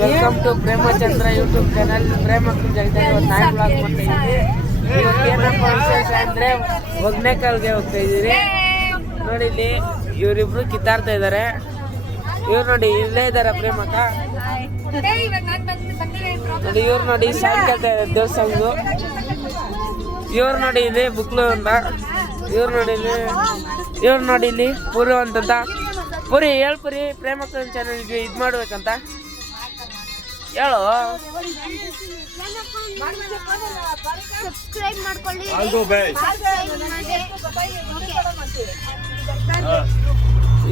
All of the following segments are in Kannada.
Welcome to Premachandra YouTube channel. ಪ್ರೇಮಕ್ಕನ ಜೊತೆ ನಾಯಿ ಬ್ಲಾಗ್ ಮಾಡ್ತಾ ಇದ್ದೀವಿ. ಏನಪ್ಪ ವಿಶೇಷ ಅಂದರೆ ಒಗ್ನೇಕಲ್ಗೆ ಹೋಗ್ತಾ ಇದ್ದೀರಿ. ನೋಡಿ ಇಲ್ಲಿ ಇವರಿಬ್ರು ಕಿತ್ತಾಡ್ತಾ ಇದ್ದಾರೆ. ಇವ್ರು ನೋಡಿ ಇಲ್ಲೇ ಇದ್ದಾರೆ ಪ್ರೇಮಕ್ಕ. ನೋಡಿ ಇವ್ರು ನೋಡಿ ಸಾಂಗ್ ಕೇಳ್ತಾ ಇದ್ದಾರೆ ದೇವಸ್ಥಾನದ್ದು. ಇವ್ರು ನೋಡಿ ಇಲ್ಲಿ ಬುಕ್ಲು ಅಂತ. ಇವ್ರು ನೋಡಿ ಇಲ್ಲಿ ಪುರಿ ಅಂತಂತ. ಪುರಿ ಹೇಳ್ಪುರಿ ಪ್ರೇಮಕ್ಕನ ಚಾನಲ್ಗೆ ಇದು ಮಾಡ್ಬೇಕಂತ ಹೇಳು. ಸಬ್ಸ್ಕ್ರೈಬ್ ಮಾಡ್ಕೊಳ್ಳಿ.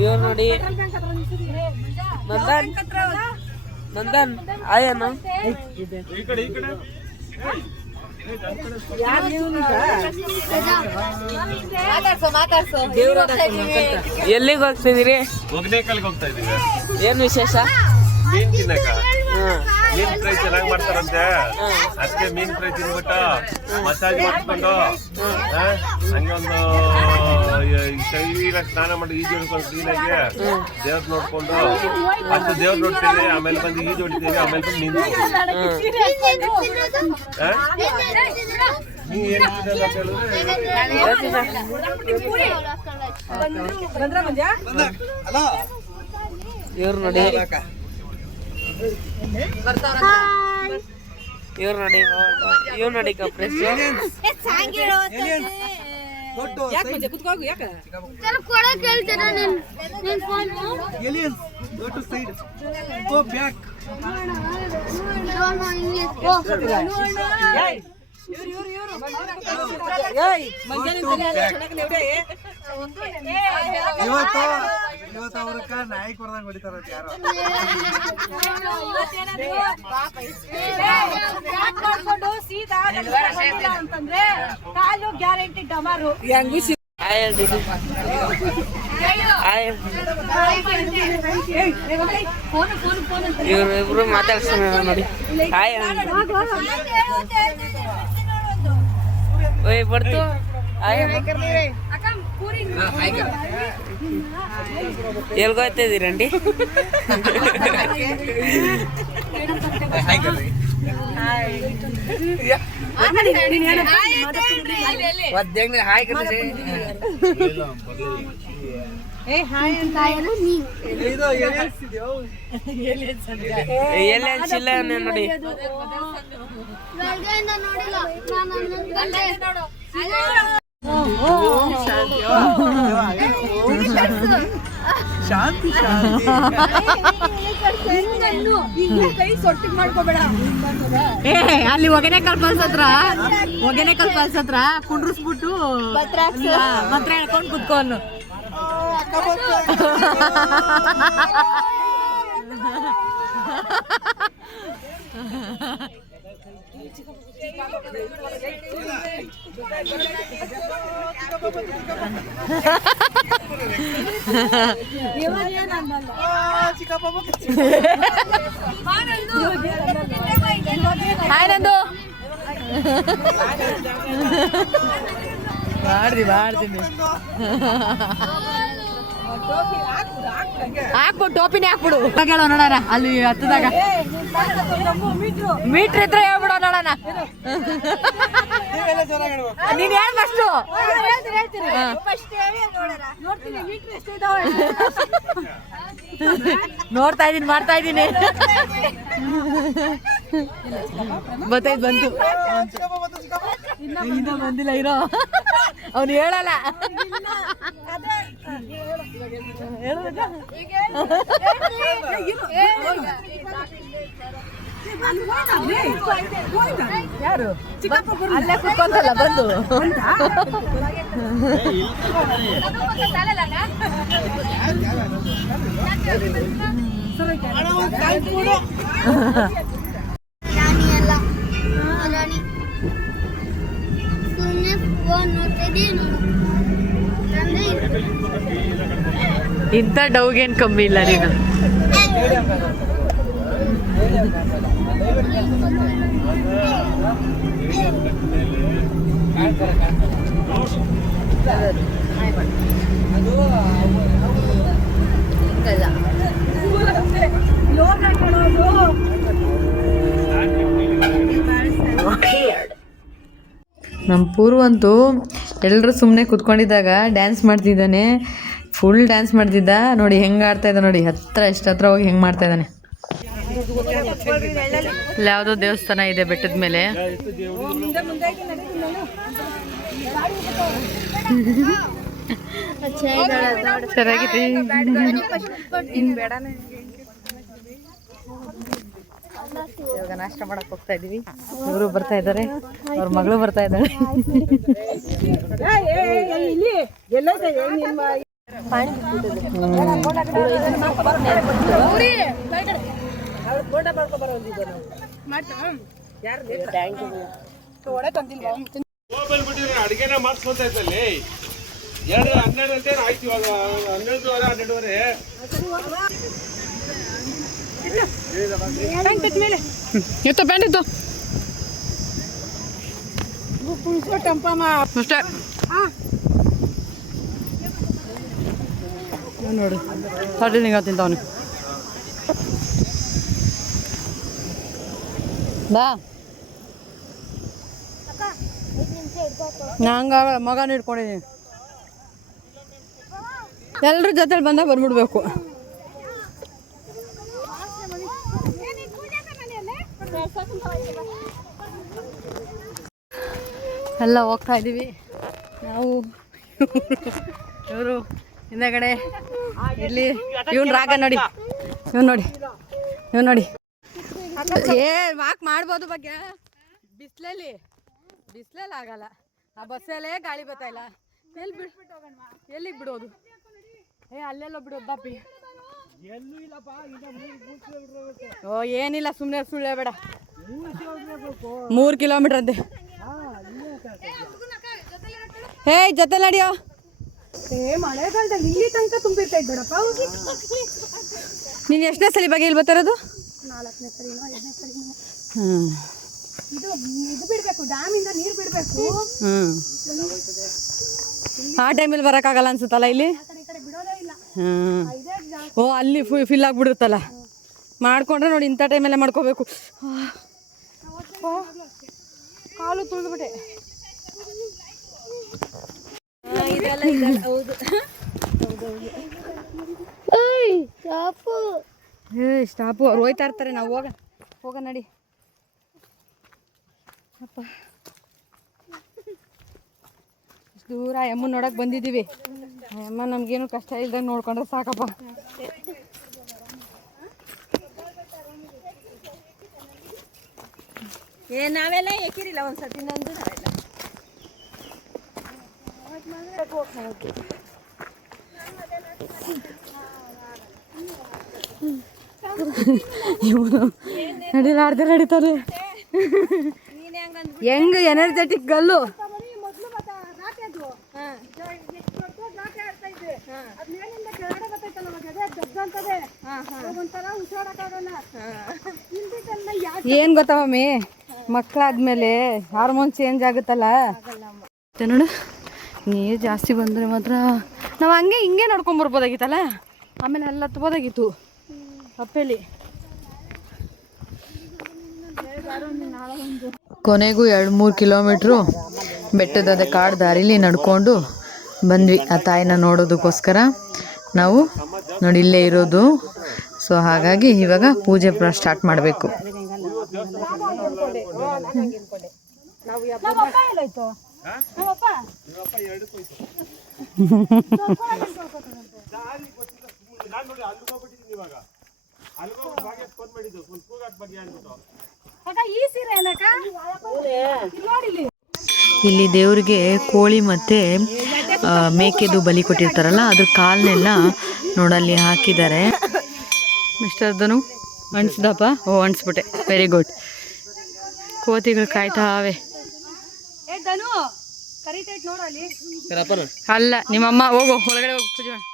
ಇವ್ರು ನೋಡಿ ನಂದನ್ ಆಯನು ಎಲ್ಲಿಗೆ ಹೋಗ್ತಿದ್ದೀರಿ? ಒಗ್ನೇಕಲ್ಗೆ ಹೋಗ್ತಾ ಇದೀವಿ. ಏನು ವಿಶೇಷ? ಮೀನ್ ತಿನ್ನಕ. ಮೀನ್ ಫ್ರೈ ಚೆನ್ನಾಗಿ ಮಾಡ್ತಾರಂತೆ. ಅದಕ್ಕೆ ಮೀನ್ ಫ್ರೈ ತಿನ್ಬಿಟ್ಟು ಮಸಾಜ್ ಮಾಡಿಸ್ಕೊಂಡು ಹಂಗೆ ಒಂದು ಕೈಲಾಗ ಸ್ನಾನ ಮಾಡಿ ಈಜು ಹೊಡ್ಕೊಂಡು ಕ್ಲೀನಾಗಿ ದೇವ್ರ ನೋಡ್ಕೊಂಡು ಫಸ್ಟ್ ದೇವ್ರ ನೋಡ್ತೀವಿ, ಆಮೇಲೆ ಬಂದು ಈಜು ಹೊಡಿತೀವಿ, ಆಮೇಲೆ ಬಂದು ಮೀನ್ ನೀನ್ ಏನ್ ಇವ್ರು ನೋಡಿ ಇವ್ರು ನೋಡಿ ಕಪ್ರೆಸ್. ಇವತ್ತು ಅವ್ರಕ್ಕ ನಾಯಿ ಕೊಡ್ದಂಗ್ ಹೊಡಿತಾರ ಯಾರು. ಇವ್ರಿಬ್ರು ಮಾತಾಡ್ಸೋಣ ನೋಡಿ. ಹಾಯ್ ಓಯ್ ಬರ್ತು. ಎಲ್ಗೋಯ್ತಾ ಇದೀರಂಡಿ? ಎಲ್ಲಿಲ್ಲ ನೋಡಿ. ಶಾಂತಿ ಶಾಂತಿ ಕೈ ಸೊಟ್ಟಿಗೆ ಮಾಡ್ಕೋಬೇಡ. ಅಲ್ಲಿ ಒಗೆನೆಕಲ್ ಫಾಲ್ಸ್ ಹತ್ರ ಕುಂಡ್ರಿಸ್ಬಿಟ್ಟು ಮಂತ್ರ ಹೇಳ್ಕೊಂಡು ಕುತ್ಕೊಂಡು ಆಯ್ನಂದು ಮಾಡ್ತೀನಿ ಹಾಕ್ಬಿಡು, ಟೋಪಿನೇ ಹಾಕ್ಬಿಡು. ಹೇಳೋ ನೋಡೋಣ ಅಲ್ಲಿ ಹತ್ತದಾಗ ಮೀಟ್ರ್ ಇದ್ರೆ ಹೇಳ್ಬಿಡೋ ನೋಡೋಣ. ನೀನ್ ಹೇಳ ಫಸ್ಟು. ನೋಡ್ತಾ ಇದೀನಿ, ಮಾಡ್ತಾ ಇದ್ದೀನಿ. ಬಂತು ಇನ್ನೂ ಬಂದಿಲ್ಲ ಇರೋ. ಅವನು ಹೇಳಲ್ಲ. ಯಾರು ಅಲ್ಲೇ ಕುತ್ಕೊಂತಲ್ಲ ಬಂದು. ಇಂಥ ಡೌಗೇನು ಕಮ್ಮಿ ಇಲ್ಲ ನೀನು. ನಮ್ಮ ಪೂರ್ವಂತೂ ಎಲ್ಲರೂ ಸುಮ್ಮನೆ ಕೂತ್ಕೊಂಡಿದ್ದಾಗ ಡ್ಯಾನ್ಸ್ ಮಾಡ್ತಿದ್ದಾನೆ. ಫುಲ್ ಡ್ಯಾನ್ಸ್ ಮಾಡ್ತಿದ್ದ. ನೋಡಿ ಹೆಂಗೆ ಆಡ್ತಾ ಇದ್ದ ನೋಡಿ, ಹತ್ರ ಹೋಗಿ ಹೆಂಗೆ ಮಾಡ್ತಾ ಇದ್ದಾನೆ. ಇಲ್ಲಿ ಯಾವುದೋ ದೇವಸ್ಥಾನ ಇದೆ ಬೆಟ್ಟದ ಮೇಲೆ. ಚೆನ್ನಾಗಿದೆ. ಇವಾಗ ನಾಷ್ಟ ಮಾಡಕ್ ಹೋಗ್ತಾ ಇದೀವಿ. ಇವರು ಬರ್ತಾ ಇದ್ದಾರೆ, ಅವ್ರ ಮಗಳು ಬರ್ತಾ ಇದ್ದಾಳೆ. ಮೊಬೈಲ್ ಬಿಟ್ಟಿದ್ರೆ ಅಡಿಗೆನ ಮಾಡಿಸ್ಕೊಂತೈತಲ್ಲಿ 12 ಗಂಟೆ ಆಯ್ತು. ಇವಾಗ 12:30 ಎತ್ತೋ ಪ್ಯಾಂಟ್ ಎತ್ತೋ ಅಷ್ಟೇ. ನೋಡು ಸಾಟಿ ನಿಂಗ ತಿಂತವನು. ಬಾ ನಂಗ ಮಗನ ಇಟ್ಕೊಂಡಿದ್ದೀನಿ. ಎಲ್ಲರೂ ಜೊತೆಲಿ ಬಂದಾಗ ಬಂದ್ಬಿಡ್ಬೇಕು. ಎಲ್ಲ ಹೋಗ್ತಾ ಇದ್ದೀವಿ ನಾವು. ಇವರು ಹಿಂದಗಡೆ ಇಲ್ಲಿ ಇವನ್ ರಾಗ ನೋಡಿ, ಇವನ್ ನೋಡಿ ಏ ವಾಕ್ ಮಾಡ್ಬೋದು ಬಗ್ಗೆ. ಬಿಸಿಲಲ್ಲಿ ಆಗಲ್ಲ. ಆ ಬಸ್ಸಲ್ಲೇ ಗಾಳಿ ಬರ್ತಾ ಇಲ್ಲ. ಎಲ್ಲಿಗೆ ಬಿಡೋದು? ಅಲ್ಲೆಲ್ಲ ಬಿಡೋದು ಬಾಪಿ. ಓ ಏನಿಲ್ಲ, ಸುಮ್ಮನೆ ಸುಳ್ಳೆ ಬೇಡ. 3 ಕಿಲೋಮೀಟರ್ ಅಂತೆ. ಹೇ ಜೊತೆ ನಡಿಯೋ. ಮಳೆಗಾಲದಲ್ಲಿ ಇಲ್ಲಿ ತನಕ ತುಂಬಿರ್ತಾ ಇದ್ದೋಡಪ್ಪ. ನೀನು ಎಷ್ಟನೇ ಸಲ ಬಗ್ಗೆ ಇಲ್ಲಿ ಬರ್ತಾರದು? 4ನೇ ಸರಿನೋ 5ನೇ ಸರಿನೋ. ಇದು ಬಿಡ್ಬೇಕು, ಡ್ಯಾಮಿಂದ ನೀರು ಬಿಡ್ಬೇಕು. ಆ ಟೈಮಲ್ಲಿ ಬರೋಕ್ಕಾಗಲ್ಲ ಅನ್ಸುತ್ತಲ್ಲ ಇಲ್ಲಿ. ಓ ಅಲ್ಲಿ ಫಿಲ್ ಆಗಿಬಿಡುತ್ತಲ್ಲ. ಮಾಡ್ಕೊಂಡ್ರೆ ನೋಡಿ ಇಂಥ ಟೈಮಲ್ಲೇ ಮಾಡ್ಕೋಬೇಕು. ಕಾಲು ತುಳಿದ್ಬಿಟ್ಟೆ. ಸ್ಟಾಪು ಅವ್ರು ಹೋಯ್ತಾ ಇರ್ತಾರೆ. ನಾವು ಹೋಗ ನಡಿ. ಅಪ್ಪ ಇಷ್ಟು ದೂರ ಅಮ್ಮನ ನೋಡಕ್ಕೆ ಬಂದಿದ್ದೀವಿ. ಅಮ್ಮ ನಮ್ಗೇನು ಕಷ್ಟ ಇಲ್ದಂಗೆ ನೋಡ್ಕೊಂಡ್ರೆ ಸಾಕಪ್ಪ. ನಾವೆಲ್ಲ ಏಕಿರಿಲ್ಲ ಒಂದ್ಸತಿ ನಂದು ನಾವೆಲ್ಲ ನಡೀಲಾರ್ದೆ ನಡೀತಾರೆ. ಹೆಂಗ್ ಎನರ್ಜೆಟಿಕ್ ಗಲ್ಲು. ಏನ್ ಗೊತ್ತಾ ಮಮ್ಮಿ, ಮಕ್ಕಳಾದ್ಮೇಲೆ ಹಾರ್ಮೋನ್ ಚೇಂಜ್ ಆಗುತ್ತಲ್ಲ. ನೋಡು ನೀರು ಜಾಸ್ತಿ ಬಂದರೆ ಮಾತ್ರ ನಾವು ಹಿಂಗೆ ನಡ್ಕೊಂಬರ್ಬೋದಾಗಿತ್ತಲ್ಲ. ಆಮೇಲೆ ಅಲ್ಲಿ ಹತ್ಬೋದಾಗಿತ್ತು ಅಪ್ಪೆಲಿ. ಕೊನೆಗೂ 2-3 ಕಿಲೋಮೀಟ್ರು ಬೆಟ್ಟದ ಕಾಡು ದಾರಿಲಿ ನಡ್ಕೊಂಡು ಬಂದ್ವಿ ಆ ತಾಯಿನ ನೋಡೋದಕ್ಕೋಸ್ಕರ. ನಾವು ನೋಡಿ ಇಲ್ಲೇ ಇರೋದು. ಸೊ ಹಾಗಾಗಿ ಇವಾಗ ಪೂಜೆ ಸ್ಟಾರ್ಟ್ ಮಾಡಬೇಕು. ಇಲ್ಲಿ ದೇವ್ರಿಗೆ ಕೋಳಿ ಮತ್ತು ಮೇಕೆದು ಬಲಿ ಕೊಟ್ಟಿರ್ತಾರಲ್ಲ, ಅದ್ರ ಕಾಲನ್ನೆಲ್ಲ ನೋಡಲ್ಲಿ ಹಾಕಿದ್ದಾರೆ. ಮಿಸ್ಟರ್ ಧನು ಅಣಿಸ್ದಪ್ಪ. ಓ ಅಣಿಸ್ಬಿಟ್ಟೆ, ವೆರಿ ಗುಡ್. ಕೋತಿಗಳು ಕಾಯ್ತಾವೆ. ಅಲ್ಲ ನಿಮ್ಮಮ್ಮ ಹೋಗು, ಒಳಗಡೆ ಹೋಗು ಪೂಜೆ ಮಾಡಿ.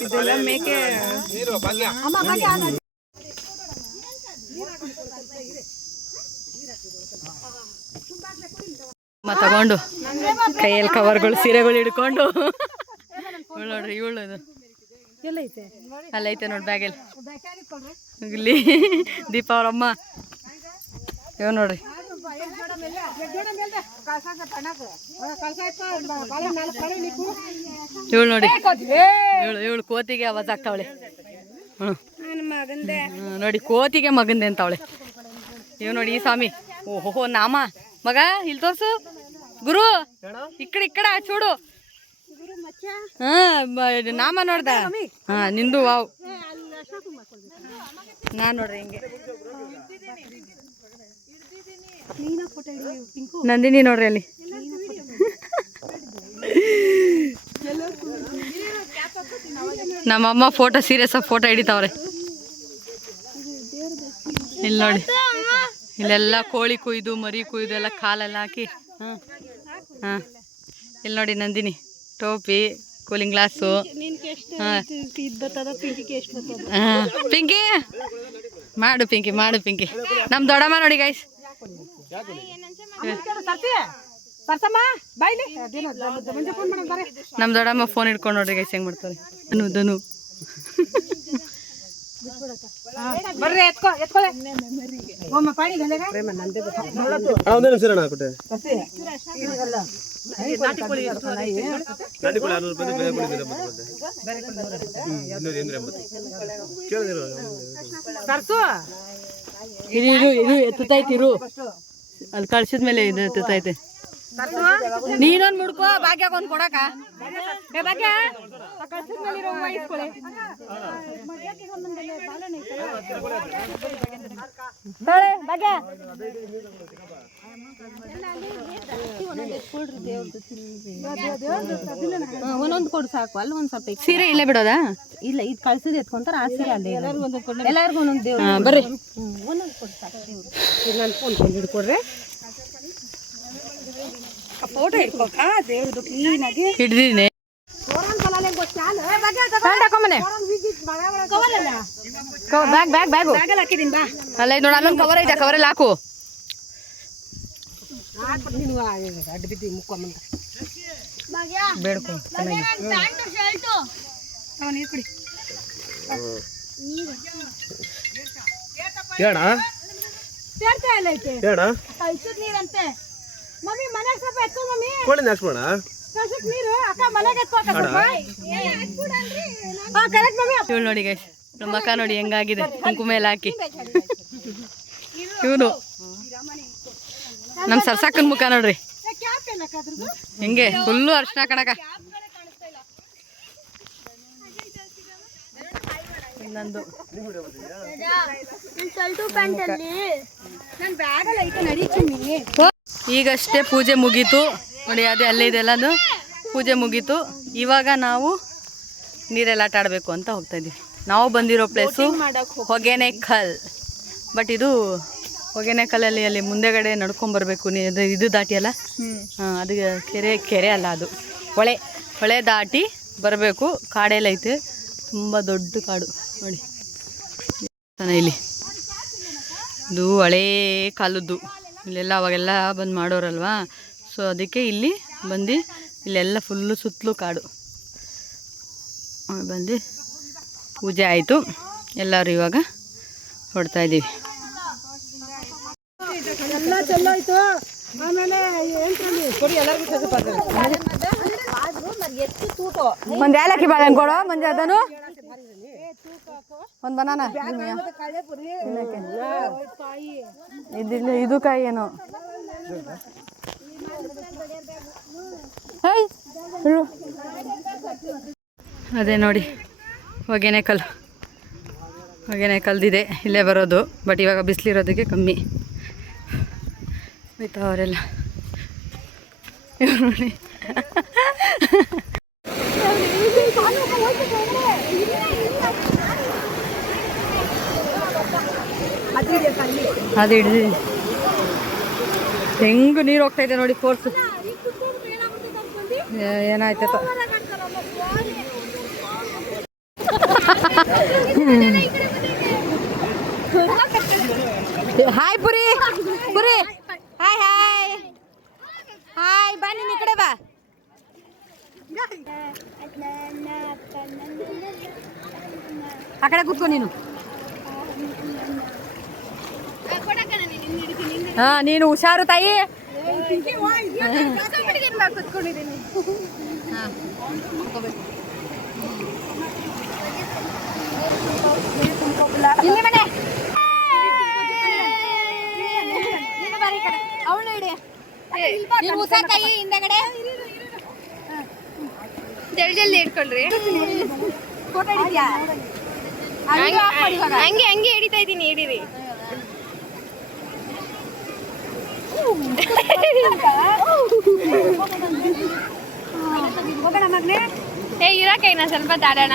ಇದೆಲ್ಲ ಮೇಕೆ ತಗೊಂಡು ಕೈಯಲ್ಲಿ ಕವರ್ಗಳು ಸೀರೆಗಳು ಹಿಡ್ಕೊಂಡು ನೋಡ್ರಿ ಇವಳು ಅಲ್ಲೈತೆ ನೋಡಿ ಬ್ಯಾಗಲ್ಲಿ ಇಲ್ಲಿ ದೀಪ ಅವ್ರಮ್ಮ ಇವ್ ನೋಡ್ರಿ ಇವಳು ನೋಡಿ ಇವಳು ಕೋತಿಗೆ ಆವಾಜ್ ಆಗ್ತಾವಳೆ. ನೋಡಿ ಕೋತಿಗೆ ಮಗಂದೆ ಅಂತವಳೆ. ಇವ್ ನೋಡಿ ಈ ಸ್ವಾಮಿ ಓಹೋ ನಾಮ ಮಗ ಇಲ್ಲಿ ತೋರ್ಸು ಗುರು ಈ ಕಡೆ ಚೂಡು ಹಾ ನಾಮ ನೋಡ್ದ ಹಾ ನಿಂದು ವಾವ್ ನಾನ್ ನೋಡ್ರಿ ಹಿಂಗೆ ನಂದಿನಿ ನೋಡ್ರಿ ಅಲ್ಲಿ ನಮ್ಮಮ್ಮ ಫೋಟೋ ಸೀರಿಯಸ್ ಆಗಿ ಫೋಟೋ ಹಿಡಿತಾವ್ರೆ. ಇಲ್ಲಿ ನೋಡಿ ಇಲ್ಲೆಲ್ಲ ಕೋಳಿ ಕುಯ್ದು ಮರಿ ಕುಯ್ದು ಎಲ್ಲ ಕಾಲೆಲ್ಲ ಹಾಕಿ ಹಾಂ ಇಲ್ಲಿ ನೋಡಿ ನಂದಿನಿ ಟೋಪಿ ಕೂಲಿಂಗ್ ಗ್ಲಾಸು ಪಿಂಕಿ ಮಾಡು ಪಿಂಕಿ ನಮ್ಮ ದೊಡ್ಡಮ್ಮ ನೋಡಿ ಗೈಸ್ ನಮ್ಮ ದೊಡ್ಡಮ್ಮ ಫೋನ್ ಹಿಡ್ಕೊಂಡು ನೋಡ್ರಿ ಗೈಸ್ ಹೆಂಗ್ ಮಾಡ್ತಾರೆ ಧನು ಬರ್ರಿ ಇದು ಎತ್ತೈತಿ ಇರು ಅಲ್ಲಿ ಕಳ್ಸಿದ್ಮೇಲೆ ಇದು ಎತ್ತೈತೆ ನೀನೊಂದು ಮುಡ್ಕೋ ಭಾಗ್ಯಾಗ ಒಂದು ಕೊಡಕ ಭಾಗ್ಯ ಒಂದೊಂದು ಕೊಡು ಸಾಕು. ಅಲ್ಲಿ ಒಂದ್ ಸ್ವಲ್ಪ ಸೀರೆ ಇಲ್ಲೇ ಬಿಡೋದಾ? ಇಲ್ಲ ಇದು ಕಳ್ಸಿದ್ ಎತ್ಕೊಂತಾರ ಆ ಸೀರೆ ಅಲ್ಲೇ ಎಲ್ಲರಿಗೂ ಒಂದೊಂದು ದೇವ್ರು ಬರ್ರಿ ಒಂದೊಂದು ಕೊಡು ಸಾಕು. ನಾನು ಫೋನ್ ಹಿಡ್ಕೊಡ್ರಿ ಫೋಟೋ ಹಿಡ್ಕೋಕ ದೇವ್ರದ್ದು ಕ್ಲೀನ್ ಆಗಿ ಹಿಡ್ದಿನಿ ಅಲ್ಲ ನೋಡ ಅಲ್ಲೊಂದು ಕವರ್ ಐತೆ ಕವರಲ್ಲಿ ಹಾಕು ಬೇಡ್ಕೊ ನೀರಂತೆ ಮಮ್ಮಿ ಮನೆಗೆ ಸ್ವಲ್ಪ ಎತ್ಕೊ ಮಮ್ಮಿ ಕೋಳಿ ನಾಕ್ಸ್ಬೋಣ ನೀರು ಅಕ್ಕ ಮನೆಗೆ ಕರೆಕ್ಟ್ ಮಮ್ಮಿ ಇವಳು ನೋಡಿ ಗೈಸ್ ನಮ್ಮ ಮಕ್ಕ ನೋಡಿ ಹೆಂಗಾಗಿದೆ ಕುಂಕುಮ ಎಲ್ಲ ಹಾಕಿ ಇವನು ನಮ್ಮ ಸರ್ಸಾಕನ ಮುಖ ನೋಡ್ರಿ ಹಿಂಗೆ ಫುಲ್ಲು ಅರ್ಶಿನ ಕಣಕ ಇನ್ನೊಂದು ಈಗಷ್ಟೇ ಪೂಜೆ ಮುಗೀತು ನೋಡಿ ಅದೇ ಅಲ್ಲೇ ಇದೆಲ್ಲ ಅದು ಪೂಜೆ ಮುಗೀತು. ಇವಾಗ ನಾವು ನೀರೆಲ್ಲ ಆಟ ಆಡಬೇಕು ಅಂತ ಹೋಗ್ತಾ ಇದ್ದೀವಿ. ನಾವು ಬಂದಿರೋ ಪ್ಲೇಸು ಹೊಗೆನೆಕಲ್. ಬಟ್ ಇದು ಹೊಗೆನೆಕಲ್ಲಲ್ಲಿ ಅಲ್ಲಿ ಮುಂದೆಗಡೆ ನಡ್ಕೊಂಬರ್ಬೇಕು ಇದು ದಾಟಿ ಅಲ್ಲ ಹಾಂ ಅದು ಕೆರೆ ಅಲ್ಲ ಅದು ಹೊಳೆ ದಾಟಿ ಬರಬೇಕು. ಕಾಡೆಲ್ಲ ಐತೆ ತುಂಬ ದೊಡ್ಡ ಕಾಡು ನೋಡಿ ಇಲ್ಲಿ ಇದು ಹಳೇ ಕಾಲದ್ದು ಇಲ್ಲೆಲ್ಲ ಅವಾಗೆಲ್ಲ ಬಂದು ಮಾಡೋರಲ್ವಾ ಸೊ ಅದಕ್ಕೆ ಇಲ್ಲಿ ಬಂದು ಇಲ್ಲೆಲ್ಲ ಫುಲ್ಲು ಸುತ್ತಲೂ ಕಾಡು ಬಂದು ಪೂಜೆ ಆಯಿತು. ಎಲ್ಲರೂ ಇವಾಗ ಹೊಡ್ತಾ ಇದ್ದೀವಿ. ಒಂದು ಏಲಕ್ಕಿ ಬಾಳೆಹಣ್ಣು ಕೊಡು ಮಂಜು ಅದನ್ನು ಒಂದು ಬನಾನ ಇದು ಕಾಯಿ ಏನೋ ಅದೇ ನೋಡಿ ಹೊಗೆನೆಕಲ್ದಿದೆ ಇಲ್ಲೇ ಬರೋದು. ಬಟ್ ಇವಾಗ ಬಿಸಿಲಿರೋದಕ್ಕೆ ಕಮ್ಮಿ ಆಯ್ತಾ ಅವರೆಲ್ಲ ನೋಡಿ ಅದು ಹಿಡಿದು ಹೆಂಗು ನೀರು ಹೋಗ್ತಾ ಇದೆ ನೋಡಿ ಫೋರ್ಸ್. ಏನಾಯ್ತೋ hi Puri Puri hi hi hi ಬಾ ನೀನು ಈ ಕಡೆ ಬಾ. ಆ ಕಡೆ ಕೂತ್ಕೊ ನೀನು. ಹಾ ನೀನು ಹುಷಾರು ತಾಯಿ. ಜಲ್ದಿ ಜಲ್ದಿ ಇಟ್ಕೊಳ್ರಿ. ಹಂಗೆ ಹಂಗೆ ಹಿಡಿತಾ ಇದ್ದೀನಿ, ಹಿಡೀರಿ. ಏ ಇರಕೈನ ಸ್ವಲ್ಪ ತಾಡೋಣ.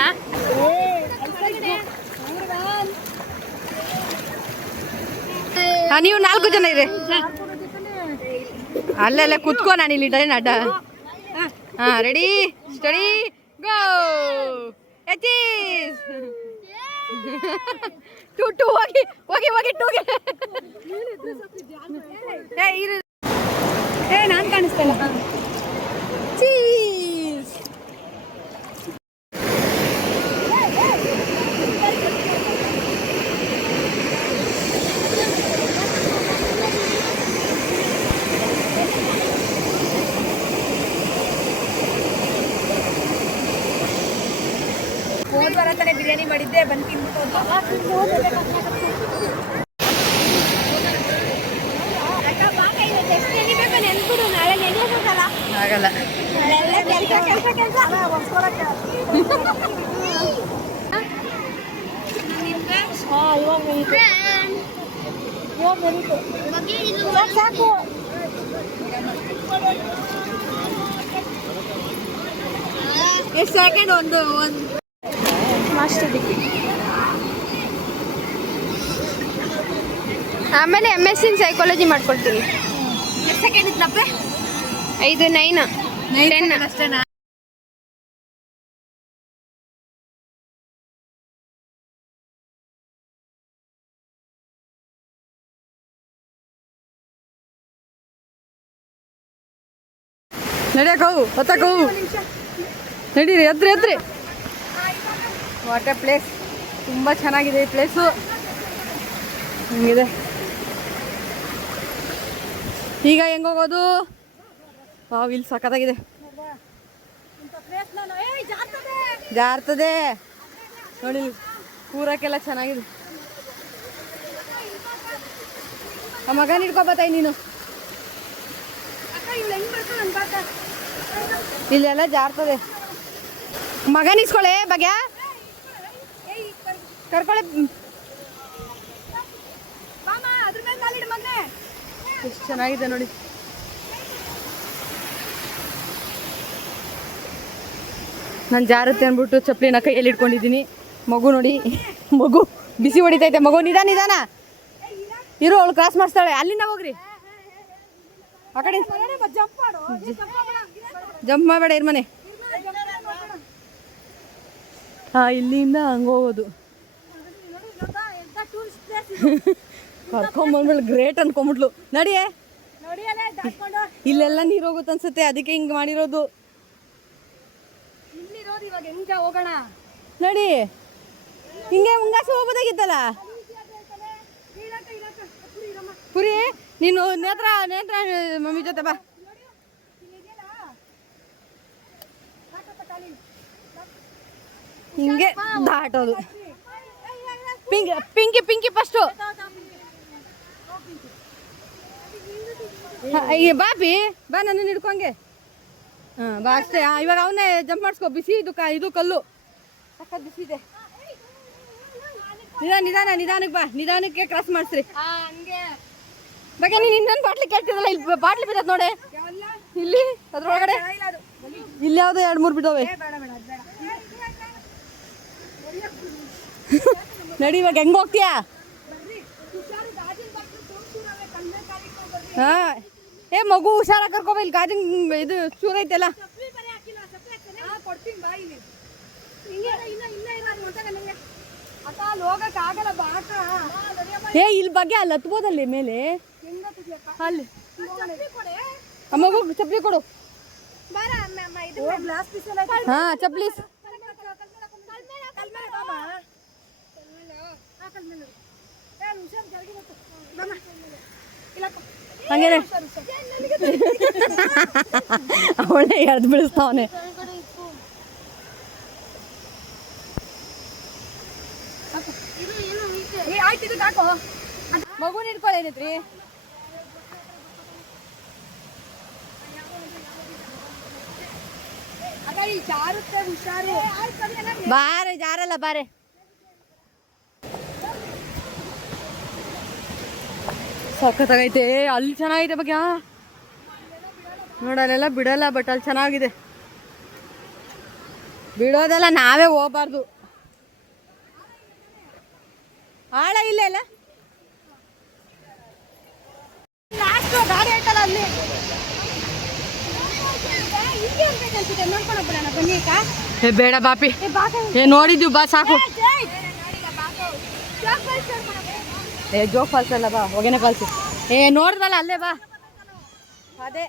ನೀವು 4 ಜನ ಇದೆ. ಅಲ್ಲೆಲ್ಲ ಕುತ್ಕೋ, ನಾನು ಇಲ್ಲಿ ಅಡ್ಡ. ಹಾ ರೆಡಿ ಸ್ಟಡಿ ಗೋ. ಟೂ ಹೋಗಿ ಹೋಗಿ ಹೋಗಿ ಟೂಗೆ. ನಾನು ಕಾಣಿಸ್ತಲ್ಲ. ಹೋದ್ವಾರ ತಾನೇ ಬಿರಿಯಾನಿ ಮಾಡಿದ್ದೆ, ಬಂದು ತಿನ್ಬಿಟ್ಟು ಆಗಲ್ಲ. ಎಷ್ಟು ಸೆಕೆಂಡ್? ಒಂದು ಆಮೇಲೆ MSc ಇನ್ ಸೈಕಾಲಜಿ ಮಾಡ್ಕೊಳ್ತೀನಿ. ಎಷ್ಟು ಸೆಕೆಂಡ್ ಇತ್ತಪ್ಪ? 5 9 10 ಅಷ್ಟೇನಾ? ನಡೆಯಕವು ಹೊತ್ತಕವು ನಡೀರಿ, ಎದ್ರಿ. ವಾಟರ್ ಪ್ಲೇಸ್ ತುಂಬ ಚೆನ್ನಾಗಿದೆ ಈ ಪ್ಲೇಸು. ಹಿಂಗಿದೆ. ಈಗ ಹೆಂಗೋಗೋದು? ಇಲ್ಲಿ ಸಖತ್ತಾಗಿದೆ. ಜಾರ್ತದೆ ನೋಡಿ, ಕೂರಕ್ಕೆಲ್ಲ ಚೆನ್ನಾಗಿದೆ. ಆ ಮಗನ ಹಿಡ್ಕೊಬತ್ತಾಯಿ ನೀನು. ಇಲ್ಲೆಲ್ಲ ಜಾರ್ತದೆ. ಮಗನ ಇಸ್ಕೊಳ್ಳೆ ಭಾಗ್ಯ, ಕರ್ಕೊಳ್ಳೆ. ಎಷ್ಟು ಚೆನ್ನಾಗಿದೆ ನೋಡಿ. ನಾನು ಜಾರುತ್ತೆ ಅಂದ್ಬಿಟ್ಟು ಚಪ್ಪಲಿನ ಕೈಯಲ್ಲಿ ಇಟ್ಕೊಂಡಿದ್ದೀನಿ. ಮಗು ನೋಡಿ, ಮಗು ಬಿಸಿ ಹೊಡಿತೈತೆ. ಮಗು ನಿಧಾನ ಇರು, ಅವಳು ಕ್ರಾಸ್ ಮಾಡಿಸ್ತಾಳೆ. ಅಲ್ಲಿಂದ ಹೋಗ್ರಿ, ಆ ಕಡೆ ಜಂಪ್ ಮಾಡಬೇಡ. ಇರ್ಮನೆ. ಹಾಂ, ಇಲ್ಲಿಂದ ಹಂಗೆ ಹೋಗೋದು. ಕರ್ಕೊಂಬಂದ್ಮೇಲೆ ಗ್ರೇಟ್ ಅನ್ಕೊಂಬಿಟ್ಲು. ನಡಿಯೇ, ಇಲ್ಲೆಲ್ಲ ನೀರು ಹೋಗುತ್ತೆ ಅನ್ಸುತ್ತೆ, ಅದಕ್ಕೆ ಹಿಂಗೆ ಮಾಡಿರೋದು. ಹೋಗೋಣ ನೋಡಿ, ಹಿಂಗೆ ಮುಂಗಾಸು ಹೋಗ್ಬೋದಾಗಿತ್ತಲ್ಲ. ಪುರಿ, ನೀನು ನೇತ್ರ ಮಮ್ಮಿ ಜೊತೆ ಬಾ. ಹಿಂಗೆ ದಾಟೋದು. ಪಿಂಕಿ ಫಸ್ಟು. ಬಾಪಿ ಬಾ, ನನ್ನ ಹಿಡ್ಕೊಂಗೆ. ಹಾಂ ಬಾ, ಅಷ್ಟೇ. ಇವಾಗ ಅವನ್ನೇ ಜಂಪ್ ಮಾಡಿಸ್ಕೊ. ಬಿಸಿ ಇದು ಕಲ್ಲು ಸಖತ್ ಬಿಸಿ ಇದೆ. ನಿಧಾನಕ್ಕೆ ಬಾ, ನಿಧಾನಕ್ಕೆ ಕ್ರಾಸ್ ಮಾಡಿಸ್ರಿ. ಬಗ್ಗೆ ನೀನು ಇನ್ನೊಂದು ಬಾಟ್ಲಿ ಕೇಳ್ತಿರಲ್ಲ, ಇಲ್ಲಿ ಬಾಟ್ಲಿ ಬಿದ್ದತ್ ನೋಡಿ. ಇಲ್ಲಿ ಅದ್ರೊಳಗಡೆ ಇಲ್ಲಿ ಯಾವ್ದು 2-3 ಬಿದ್ದವೆ. ನಡಿ, ಇವಾಗ ಹೆಂಗೆ ಹೋಗ್ತೀಯಾ? ಹಾಂ, ಏ ಮಗು ಹುಷಾರ ಕರ್ಕೊಬ ಇಲ್ಲಿ ಗಾಜಿನ ಇದು ಚೂರ್ ಐತೆಲ್ಲ ಕೊಡ್ತೀನಿ ಬಾ ಇಲ್ಲಿ ಹೋಗಕ್ಕಾಗಲ್ಲ ಬಾಕ ಏ ಇಲ್ಲಿ ಬಗ್ಗೆ ಅಲ್ಲಿ ಹತ್ಬೋದಲ್ಲಿ ಮೇಲೆ ಅಲ್ಲಿ ಮಗು ಚಪ್ಪಲಿ ಕೊಡು ಹಾ ಚಪ್ಪಲಿ ಹಂಗೇನೆ ಅವಳೆ ಎಳ್ದು ಬಿಡಿಸ್ತಾವನೆ ಮಗುನ ಇಟ್ಕೊಳ್ಳಿ ಏನೈತ್ರಿ ಬಾರೆ ಜಾರಲ್ಲ ಬಾರೆ ಸಖತ್ತಾಗೈತೆ ಅಲ್ಲಿ ಚೆನ್ನಾಗೈತೆ ಬಗ್ಗೆ ನೋಡಲ್ಲೆಲ್ಲ ಬಿಡಲ್ಲ ಬಟ್ ಅಲ್ಲಿ ಚೆನ್ನಾಗಿದೆ ಬಿಡೋದೆಲ್ಲ ನಾವೇ ಹೋಗ್ಬಾರ್ದು ಆಳ ಇಲ್ಲ ಅಲ್ಲ ಗಾಡಿ ಐತಲ್ಲ ಅಲ್ಲಿ ಏ ಬೇಡ ಬಾಪಿ ಏ ನೋಡಿದ್ವಿ ಬಾ ಸಾಕು ಏ ಜೋಗ್ ಫಾಲ್ಸ್ ಅಲ್ಲ ಬಾ ಹೊಗೆನೆ ಫಾಲ್ಸ್ ಏ ನೋಡಿದ್ವಲ್ಲ ಅಲ್ಲೇ ಬಾ ಅದೇ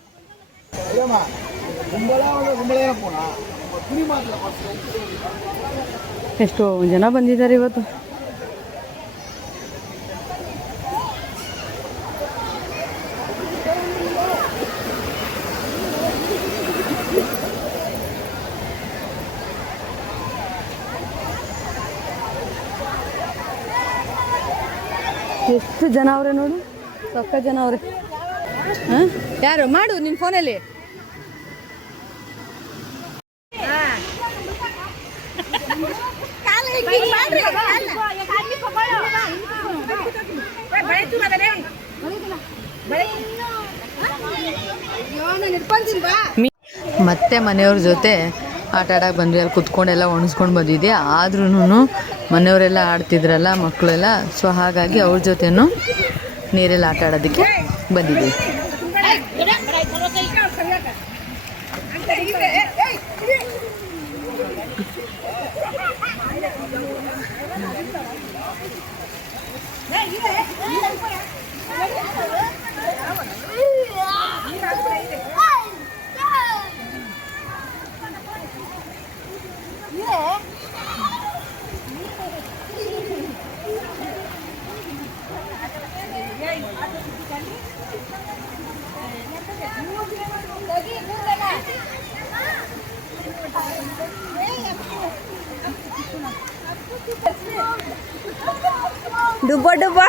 ಎಷ್ಟೋ ಜನ ಬಂದಿದ್ದಾರೆ ಇವತ್ತು ಎಷ್ಟು ಜನ ಅವ್ರೆ ನೋಡು ಸೊಕ್ಕ ಜನ ಅವ್ರೆ ಯಾರು ಮಾಡು ನಿನ್ನ ಫೋನಲ್ಲಿ ಮತ್ತೆ ಮನೆಯವ್ರ ಜೊತೆ ಆಟ ಆಡಕ್ಕೆ ಬಂದ್ವಿ ಅಲ್ಲಿ ಕುತ್ಕೊಂಡೆಲ್ಲ ಒಣಸ್ಕೊಂಡು ಬಂದಿದ್ದೆ ಆದ್ರೂ ಮನೆಯವರೆಲ್ಲ ಆಡ್ತಿದ್ರಲ್ಲ ಮಕ್ಕಳೆಲ್ಲ ಸೊ ಹಾಗಾಗಿ ಅವ್ರ ಜೊತೆನೂ ನೀರೆಲ್ಲ ಆಟ ಆಡೋದಕ್ಕೆ ಬಂದಿದ್ದೀವಿ ಡುಬ್ಬ ಡುಬ್ಬ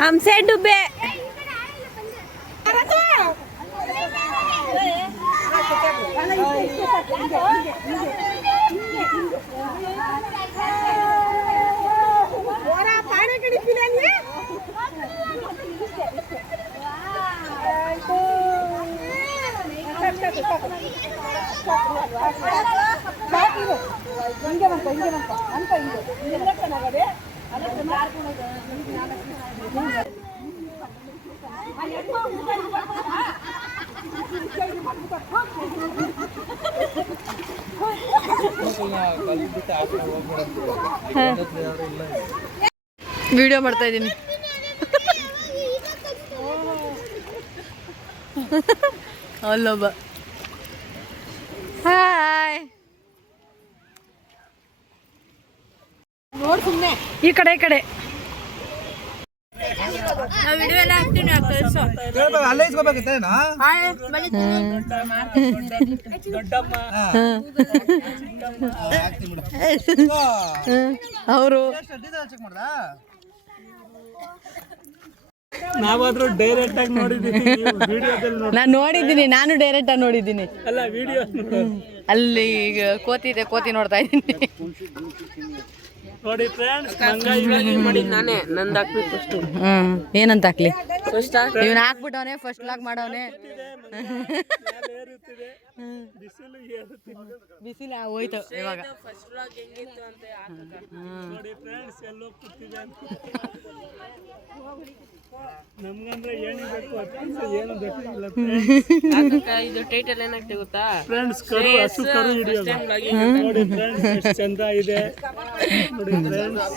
हमसे डूबे ವಿಡಿಯೋ ಮಾಡ್ತಾ ಇದ್ದೀನಿ ಅಲ್ಲೊಬ್ಬ ಹಾಯ್ ನೋಡ್ ಸುಮ್ಮನೆ ಈ ಕಡೆ ಅಲ್ಲೇ ಇಸ್ಕೋಬೇಕಿತ್ತೇನೋ ಅವರು ಚೆಕ್ ಮಾಡ್ದಾ ನಾವಾದ್ರೂ ಡೈರೆಕ್ಟ್ ಆಗಿ ನೋಡಿದೀವಿ ವಿಡಿಯೋದಲ್ಲಿ ನಾನು ನೋಡಿದ್ದೀನಿ, ನಾನು ಡೈರೆಕ್ಟ್ ಆಗಿ ನೋಡಿದ್ದೀನಿ. ಅಲ್ಲ ವಿಡಿಯೋ ಅಲ್ಲಿ ಈಗ ಕೋತಿ ಇದೆ, ಕೋತಿ ನೋಡ್ತಾ ಇದ್ದೀನಿ. ನೋಡಿ ಫ್ರೆಂಡ್ಸ್, ಮಾಡಿ ನಾನೇ ನಂದು ಹಾಕ್ಬೇಕು ಫಸ್ಟ್. ಏನಂತ ಹಾಕ್ಲಿ? ಫಸ್ಟ್ ಇವನ್ ಹಾಕ್ಬಿಟ್ಟವನೆ, ಫಸ್ಟ್ ಲಾಕ್ ಮಾಡವನೆ. ಬಿಸಿಲು ಹೋಯ್ತು ಇವಾಗ. ಫಸ್ಟ್ ವ್ಲಾಗ್ ಹೆಂಗಿತ್ತು ಅಂತ ನೋಡಿ ಫ್ರೆಂಡ್ಸ್, ಎಲ್ಲೋ ಕೂತಿದೆ ಅಂತ. ನಮ್ಗಂದ್ರೆ ಏನಿಬೇಕು ಏನು ಗೊತ್ತಿಲ್ಲ ಇದು ಟೈಟಲ್ ಏನಾಗ್ತದೆ ಗೊತ್ತಾ? ಫ್ರೆಂಡ್ಸ್. ಕರು ಹಸು ಕರು ಹಿಡಿಯೋದು ನೋಡಿ ಫ್ರೆಂಡ್ಸ್, ಎಷ್ಟು ಚಂದ ಇದೆ ನೋಡಿ ಫ್ರೆಂಡ್ಸ್.